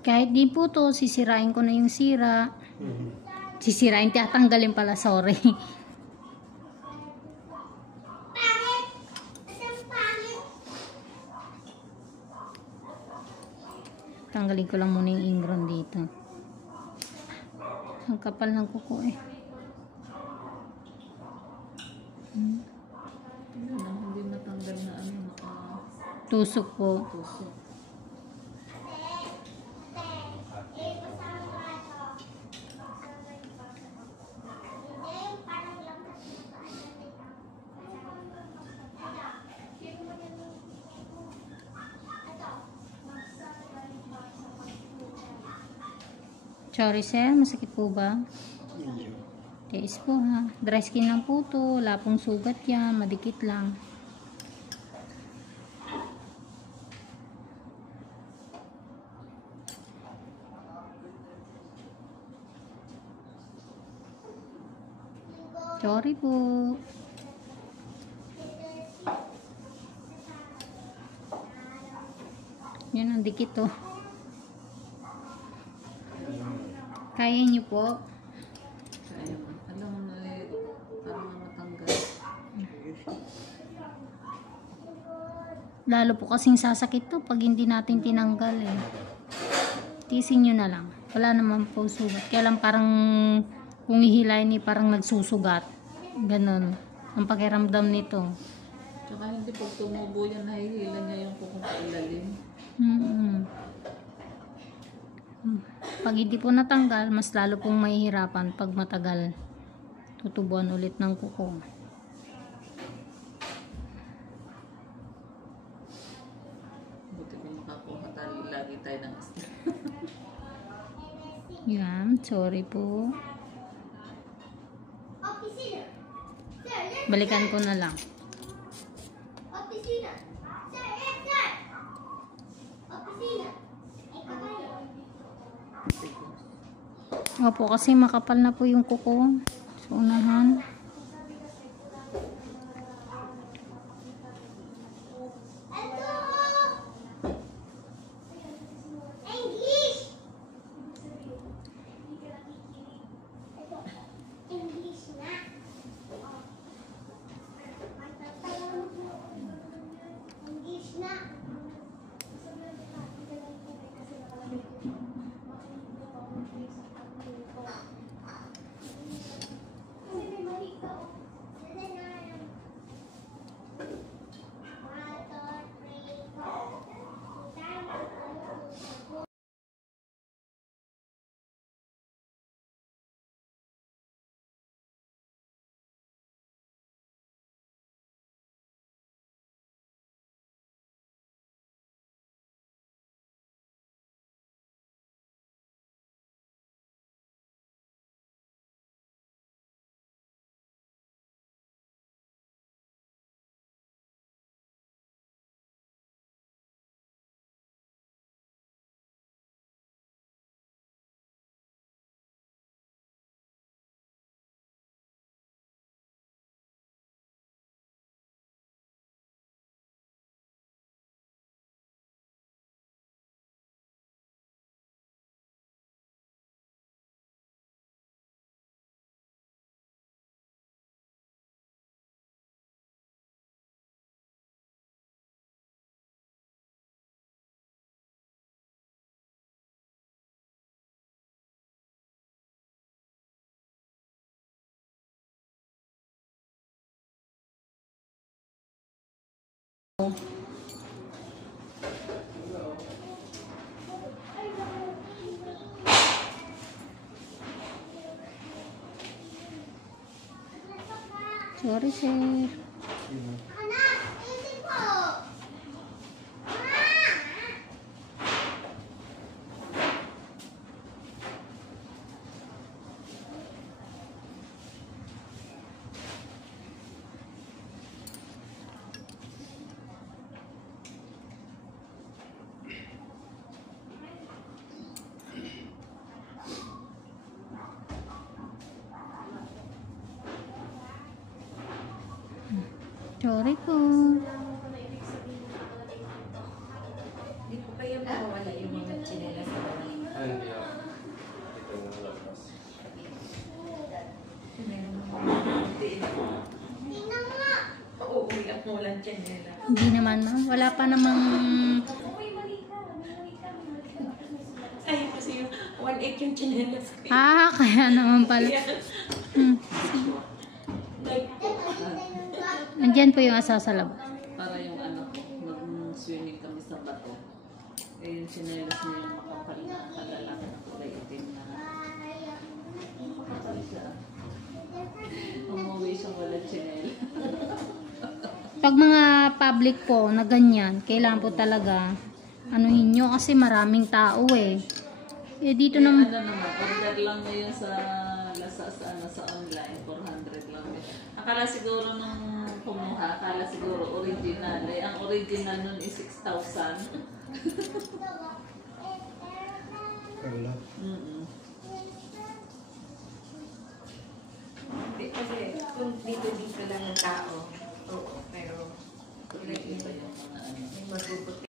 Kahit di po to, sisirain ko na yung sira. Sisirain, tatanggalin pala, sorry. Tanggalin ko lang muna yung ingron dito. Ang kapal ng kuko eh. Hindi matanggal na ano. Tusok po. Tusok. Sorry sir, masakit po ba? Tiis po ha. Dry skin lang po to. Wala pong sugat yan. Madikit lang. Sorry po. Yun ang dikit to. Kaya niyo po? Kaya mo. Alam mo na eh. Parang matanggal. Lalo po kasing sasakit to pag hindi natin tinanggal eh. Tiisin nyo na lang. Wala naman po sugat. Kaya lang parang kung ihilayin eh, parang nagsusugat. Ganon. Ang pakiramdam nito. Tsaka hindi pag tumubo yan, nahihila niya yung kukong ilalim. Pag hindi po natanggal, mas lalo pong mahihirapan pag matagal. Tutubuan ulit ng kuko. Buti kung makakuha tayo lagi tayo ng isda. Yan, sorry po. Balikan ko na lang. Opo, kasi makapal na po yung kuko. So, unahan. Sorry, sir. Sorry po. Hindi ko kayo mawawala yung mga tsinelas sa bawat kung walang tsinela. Hindi naman ma'am. Wala pa namang... Ay, kasi yung 1.8 yung tsinelas ko. Kaya naman pala. Hmm. Nandyan po yung asa sa labas. Para yung anak ko, mag-swimming kami sa bato. Eh, yung sinelas niya yung makapal na kalalaki na kulay itim na. Makapal siya. Umuwi siya wala sinelas. Pag mga public po na ganyan, kailangan po talaga anuhin nyo kasi maraming tao eh. Eh dito Eh, naman, ano naman, order lang ngayon sa sa online, 400 lang. Akala siguro nung kumuha, akala siguro original. Eh, ang original nun is 6,000. Wala. Hindi, kasi kung dito lang ang tao, oo, pero Iba yung mga ano. may magugot